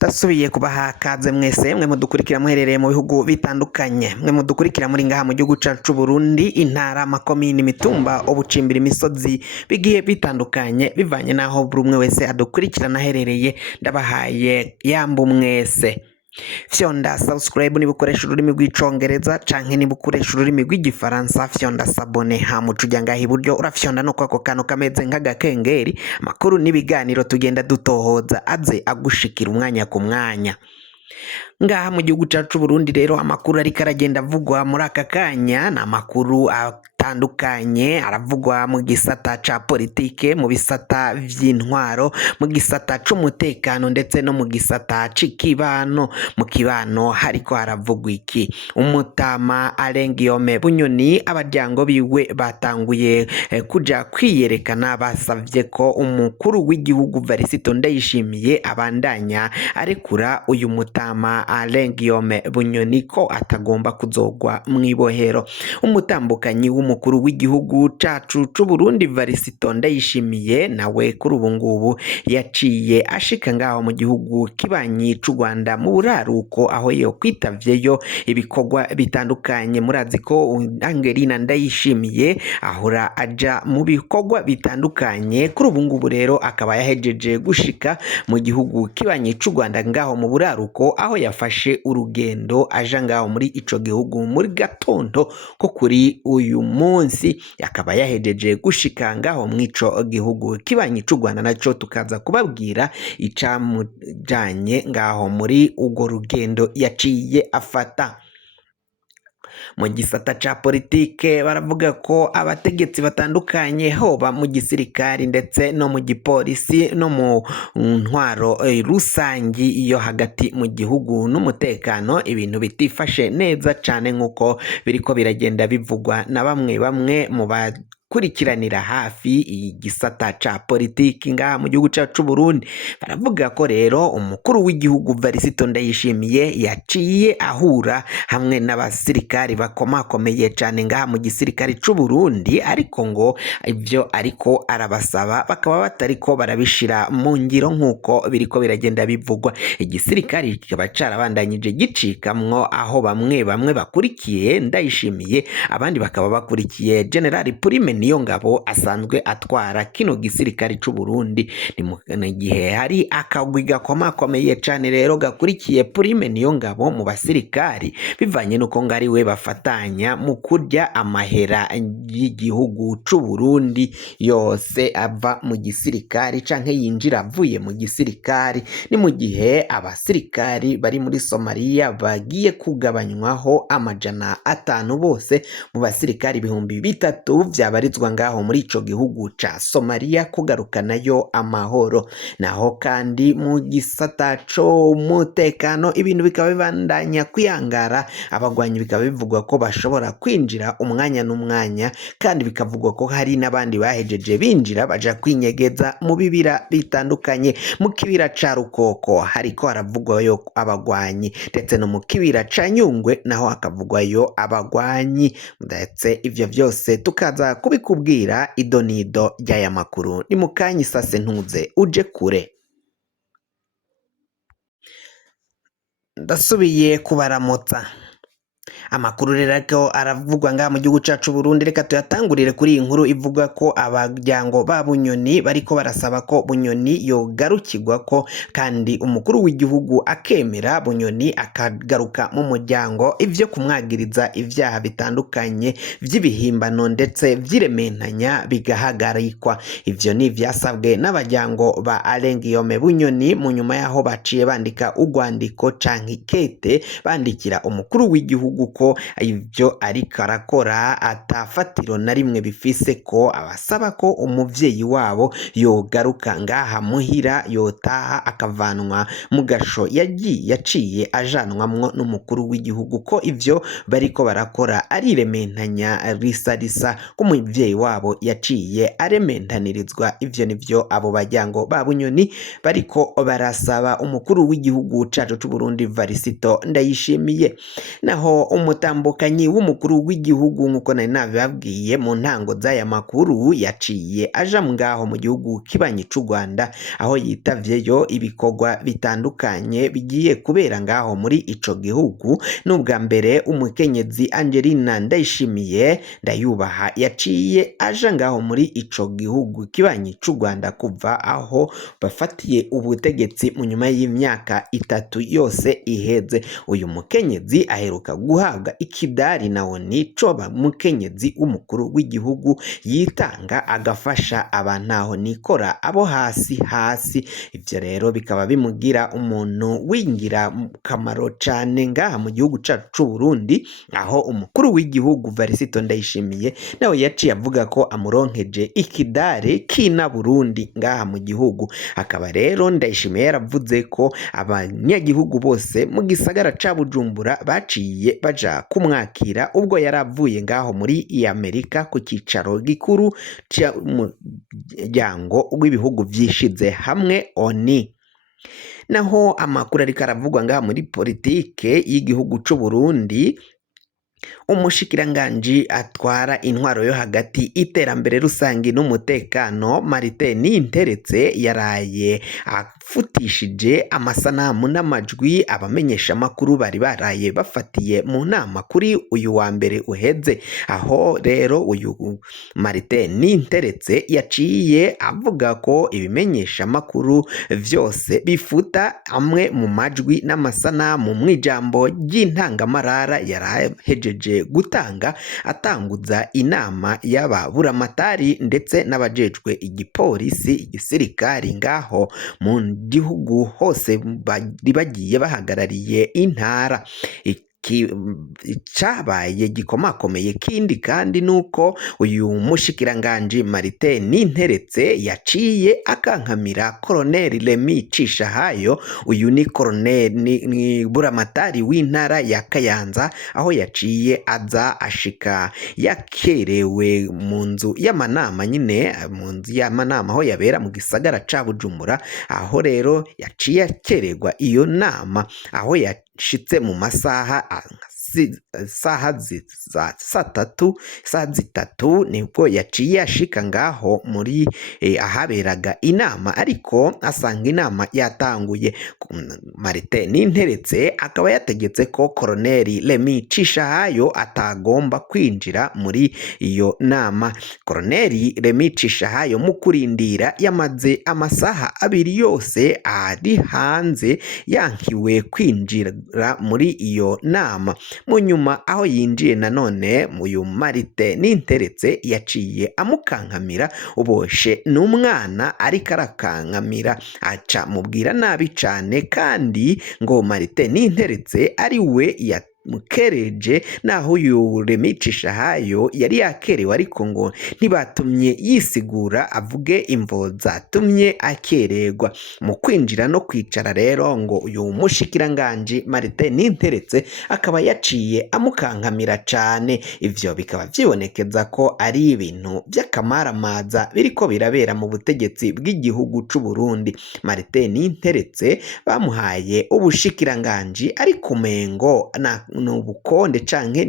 Dasubiye kubaha kaze mwese mwe mudukurikira muherereye mu bihugu bitandukanye, mwe mudukurikira muri ngaha mu gihugu cacu Burundi, intara, amakomini, imitumba, ubucimbira, imisozi bigiye bitandukanye bivanye naho buri umwe wese adukurikirana aherereye. Ndabahaye yambu mwese fyonda subscribe niba ukoresha ururimi rw'icongereza canke niba ukoresha ururimi rw'igifaransa fyonda sabone, hama uja ngaha iburyo urafyonda no kwako kantu kameze nk'agakengeri, amakuru n'ibiganiro tugenda dutohoza aze agushikira umwanya ku mwanya. Ngaha mu gihugu cacu Burundi rero amakuru ariko aragenda avugwa muri aka kanya na makuru atandukanye, aravugwa mu gisata ca politike, mu bisata vy'intwaro, mu gisata c'umutekano ndetse no mu gisata c'ikibano. Mu kibano hariko haravugwa iki? Umutama Alain Guillaume Bunyoni abaryango biwe batanguye kuja kwiyerekana, basavye ko umukuru w'igihugu Varisito Ndayishimiye abandanya arekura uyu mutama Alain Guillaume Bunyoni ko atagomba kuzogwa mwibohero. Umutambukanyi w'umukuru w'igihugu cacu c'u Burundi Varisito Ndayishimiye nawe kuri ubu ngubu yaciye ashika ngaho mu gihugu kibanyi c'u Rwanda mu buraruko, aho yo kwitavyeyo ibikorwa bitandukanye. Murazi ko Angelina Ndayishimiye ahora aja mu bikorwa bitandukanye, kuri ubu ngubu rero akaba yahejeje gushika mu gihugu kibanyi c'u Rwanda ngaho mu buraruko, aho yafashe urugendo aja ngaho muri ico gihugu muri gatondo ko kuri uyu munsi. Akaba yahejeje gushika ngaho mw'ico gihugu kibanyi c'u Rwanda, naco tukaza kubabwira icamujanye ngaho muri urwo rugendo yaciye afata. Mu gisata ca politike baravuga ko abategetsi batandukanye, hoba mu gisirikari ndetse no mu gipolisi no mu ntwaro rusangi iyo hagati mu gihugu n'umutekano, ibintu bitifashe neza cane nk'uko biriko biragenda bivugwa na bamwe bamwe mu kurikiranira hafi igisata ca politiki ngaha mu gihugu cacu Burundi. Baravuga ko rero umukuru w'igihugu Varisito Ndayishimiye yaciye ahura hamwe n'abasirikari bakomakomeye cane ngaha mu gisirikari c'u Burundi, ariko ngo ivyo ariko arabasaba bakaba batariko barabishira mu ngiro nk'uko biriko biragenda bivugwa. Igisirikari kikaba carabandanyije gicikamwo, aho bamwe bamwe bakurikiye Ndayishimiye, abandi bakaba bakurikiye General Prime Niyongabo asanzwe atwara kino gisirikari c'u Burundi. Ni mu gihe hari akagwi gakomakomeye cane rero gakurikiye Prime Niyongabo mu basirikari, bivanye nuko ngari we bafatanya mu kurya amahera y'igihugu c'u Burundi yose ava mu gisirikari canke yinjira avuye mu gisirikari. Ni mu gihe abasirikari bari muri Somalia bagiye kugabanywaho 500 bose mu basirikari 3000 vyabarizwa ngaho muri ico gihugu ca Somalia kugarukanayo amahoro. Naho kandi mu gisata c'umutekano ibintu bikaba bibandanya kwiyangara, abagwanyi bikaba bivugwa ko bashobora kwinjira umwanya n'umwanya, kandi bikavugwa ko hari n'abandi bahejeje binjira baja kwinyegeza mu bibira bitandukanye. Mu kibira ca Rukoko hariko haravugwayo abagwanyi, ndetse no mu kibira ca Nyungwe naho hakavugwayo abagwanyi, ndetse ivyo vyose tukaza kubikubwira idonido ry'aya makuru. Ni mukanya isase ntuze uje kure. Ndasubiye kubaramutsa. Amakuru rero ko aravugwa ngaha mu gihugu cacu Burundi, reka tuyatangurire kuri iyi nkuru ivuga ko abaryango ba Bunyoni bariko barasaba ko Bunyoni yogarukirwa ko, kandi umukuru w'igihugu akemera Bunyoni akagaruka mu muryango, ivyo kumwagiriza ivyaha bitandukanye vy'ibihimbano ndetse vy'irementanya bigahagarikwa. Ivyo ni vyasabwe n'abaryango ba Alain Guillaume Bunyoni mu nyuma yaho baciye bandika urwandiko canke ikete bandikira umukuru w'igihugu ko ivyo ariko arakora atafatiro na rimwe bifise, ko abasaba ko umuvyeyi wabo yogaruka ngaha muhira, yotaha akavanwa mu gasho yaciye ajanwamwo n'umukuru w'igihugu, ko ivyo bariko barakora ari irementanya risa ko umuvyeyi wabo yaciye arementanirizwa. Ivyo nivyo abo baryango ba Bunyoni bariko barasaba umukuru w'igihugu cacu c'u Burundi Varisito Ndayishimiye. Naho umutambukanyi w'umukuru w'igihugu nk'uko nari nabibabwiye mu ntango z'aya makuru yaciye aja ngaho mu gihugu kibanyi c'u Rwanda aho yitavyeyo ibikorwa bitandukanye bigiye kubera ngaho muri ico gihugu. N'ubwa mbere umukenyezi Angelina Ndayishimiye ndayubaha yaciye aja ngaho muri ico gihugu kibanyi c'u Rwanda kuva aho bafatiye ubutegetsi mu nyuma y'imyaka 3 yose iheze. Uyu mukenyezi aheruka guhabwa ikidari na ONU coba mukenyezi w'umukuru w'igihugu yitanga agafasha abantu aho nikora abo hasi. Ivyo rero bikaba bimugira umuntu wingira kamaro cane ngaha mu gihugu cacu c'u Burundi, aho umukuru w'igihugu Varisito Ndayishimiye nawe yaciye avuga ko amuronkeje ikidare kina Burundi ngaha mu gihugu. Akaba rero Ndayishimiye yaravuze ko abanyagihugu bose mu gisagara ca Bujumbura baciye baja kumwakira ubwo yaravuye ngaho muri Amerika ku cicaro gikuru c'umuryango w'ibihugu vyishize hamwe ONU. Naho amakuru ariko aravugwa ngaha muri politike y'igihugu c'u Burundi, umushikiranganji atwara intwaro yo hagati, iterambere rusangi n'umutekano Martin Ninteretse yaraye afutishije amasanamu n'amajwi abamenyesha makuru bari baraye bafatiye mu nama kuri uyu wa mbere uheze. Aho rero uyu Martin Ninteretse yaciye avuga ko ibimenyesha makuru vyose bifuta amwe mu majwi n'amasanamu mw'ijambo ry'intangamarara yarahejeje gutanga atanguza inama y'ababuramatari ndetse n'abajejwe igipolisi igisirikari ngaho mu gihugu hose bari bagiye bahagarariye intara. Icabaye gikomakomeye kindi kandi nuko uyu mushikiranganji Martin Ninteretse yaciye akankamira Colonel Remy Cishahayo. Uyu ni Colonel ni buramatari w'intara ya Kayanza, aho yaciye aza ashika yakerewe mu nzu y'amanama, nyine mu nzu y'amanama aho yabera mu gisagara ca Bujumbura. Aho rero yaciye akererwa iyo nama, aho yashitse mu masaha saha zitatu nibwo yaciye ashika ngaho muri ahaberaga inama, ariko asanga inama yatanguye. Martin Ninteretse akaba yategetse ko Colonel Remy Cishahayo atagomba kwinjira muri iyo nama. Colonel Remy Cishahayo mu kurindira yamaze amasaha 2 yose ari hanze yankiwe kwinjira muri iyo nama. Mu nyuma aho yinjiye nanone uyu Martin Ninteretse yaciye amukankamira, uboshe n'umwana ariko arakankamira, aca mubwira nabi cane kandi ngo Martin Ninteretse ari we mukereje, naho uyu Remy Cishahayo yari yakerewe ariko ngo ntibatumye yisigura avuge imvo zatumye akererwa. Mu kwinjira no kwicara rero ngo uyu mushikiranganji Martin Ninteretse akaba yaciye amukankamira cane. Ivyo bikaba vyibonekeza ko ari ibintu vy'akamaramaza biriko birabera mu butegetsi bw'igihugu c'u Burundi. Martin Ninteretse bamuhaye ubushikiranganji ariko umengo n'ubukonde canke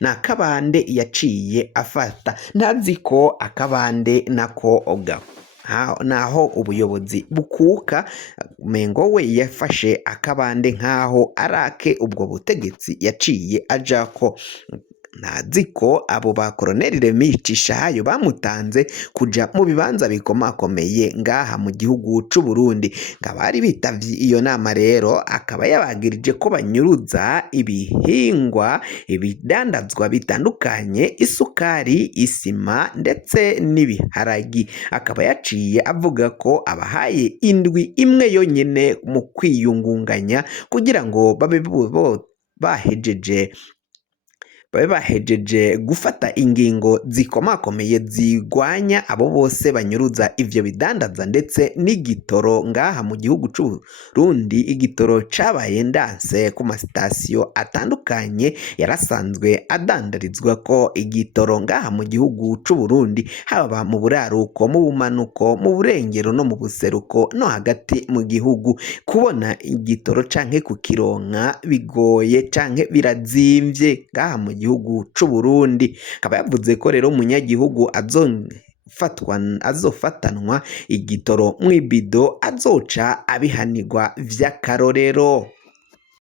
n'akabande yaciye afata. Ntazi ko akabande nako naho ubuyobozi bukuka, mengo we yafashe akabande nkaho arake ubwo butegetsi yaciye ajako. Ntazi ko abo ba Colonel Remy Cishahayo bamutanze kuja mu bibanza bikomakomeye ngaha mu gihugu c'u Burundi. Ngabari bitavye iyo nama rero akaba yabagirije ko banyuruza ibihingwa, ibidandazwa bitandukanye, isukari, isima ndetse n'ibiharagi. Akaba yaciye avuga ko abahaye indwi imwe yonyene mu kwiyungunganya kugira ngo babe bahejeje babe bahejeje gufata ingingo zikomakomeye zigwanya abo bose banyuruza ivyo bidandaza ndetse n'igitoro ngaha mu gihugu c'u Burundi. Igitoro cabaye ndanse ku masitasiyo atandukanye yarasanzwe adandarizwa ko igitoro ngaha mu gihugu c'u Burundi, haba mu buraruko, mu bumanuko, mu burengero no mu buseruko no hagati mu gihugu. Kubona igitoro canke kukironka bigoye canke birazimvye ngaha mu gihugu c'u Burundi. Akaba yavuze ko rero umunyagihugu azofatanwa igitoro mw'ibido azoca abihanirwa vy'akarorero.